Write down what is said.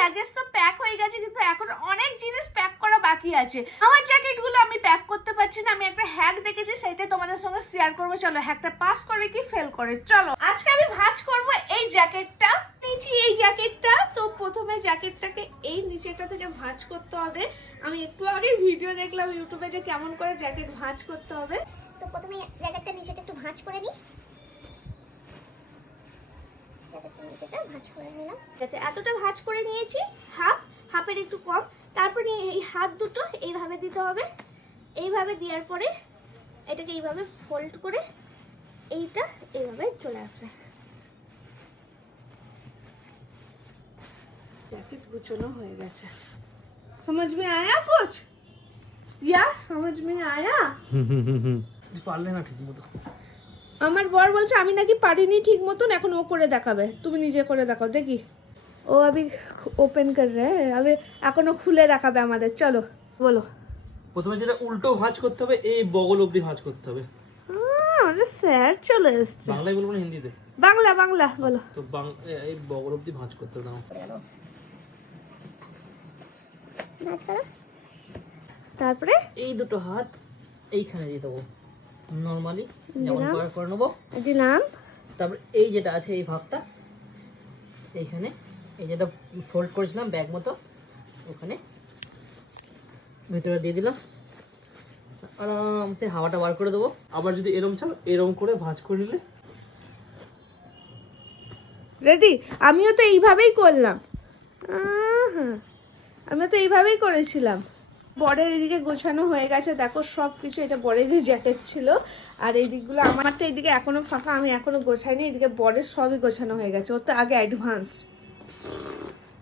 Luggage তো pack হয়ে গেছে, কিন্তু এখন অনেক জিনিস প্যাক করা বাকি আছে। আমার জ্যাকেটগুলো আমি প্যাক করতে পারছি না। আমি একটা হ্যাক দেখেছি, সেটা তোমাদের সঙ্গে শেয়ার করবো। চলো হ্যাকটা পাস করে কি ফেল করে। চলো আজকে আমি ভাঁজ করবো এই জ্যাকেটটা। নিচে এই জ্যাকেটটা, তো প্রথমে জ্যাকেটটাকে এই নিচেটা থেকে ভাঁজ করতে হবে। আমি একটু আগে ভিডিও দেখলাম ইউটিউবে যে কেমন করে জ্যাকেট ভাঁজ করতে হবে। তো প্রথমে জ্যাকেটটা নিচেটা একটু ভাঁজ করে নিই। জ্যাকেটটা নিচেটা ভাঁজ করে নিলাম। ঠিক আছে, এতটা ভাঁজ করে নিয়েছি, হাফের একটু কম। তারপরে এই হাত দুটো এইভাবে দিতে হবে। এইভাবে দেওয়ার পরে এটাকে এইভাবে ফোল্ড করে এইটা এইভাবে চলে আসবে। জ্যাকেট গুছানো হয়ে গেছে। समझ में आया कुछ? या समझ में आया? পারলে না ঠিক মতো। আমার বর বলছে আমি নাকি পারিনি ঠিক মতন, এখন ও করে দেখাবে। তুমি নিজে করে দেখাও দেখি। ও अभी ওপেন कर रहे हैं, अभी এখনো খুলে দেখাবে আমাদের। চলো বলো। প্রথমে যেটা উল্টো ভাঁজ করতে হবে, এই বগল অবধি ভাঁজ করতে হবে। আমাদের স্যার চলে এসছে। বাংলায় বলবো না হিন্দিতে? বাংলা বাংলা বলো। তো এই বগল অবধি ভাঁজ করতে হবে। ভাঁজ করো। তারপরে এই দুটো হাত এইখানে দিয়ে দেবো নর্মালি, যেমন দিলাম। করে নেবো। দিলাম। তারপর এই যেটা আছে এই ভাগটা এইখানে, এই যেটা ফোল্ড করেছিলাম ব্যাগ মতো, ওখানে ভেতরে দিয়ে দিলাম। আরামসে হাওয়াটা বার করে দেবো। আবার যদি এরম চাও এরম করে ভাঁজ করে নিলে রেডি। আমিও তো এইভাবেই করলাম। আমিও তো এইভাবেই করেছিলাম। বরের এদিকে গোছানো হয়ে গেছে, দেখো সব কিছু। এটা বরেরই জ্যাকেট ছিল, আর এই দিকগুলো আমারটা এইদিকে এখনো ফাঁকা, আমি এখনো গোছাইনি। এদিকে বরের সবই গোছানো হয়ে গেছে, ওর তো আগে অ্যাডভান্স।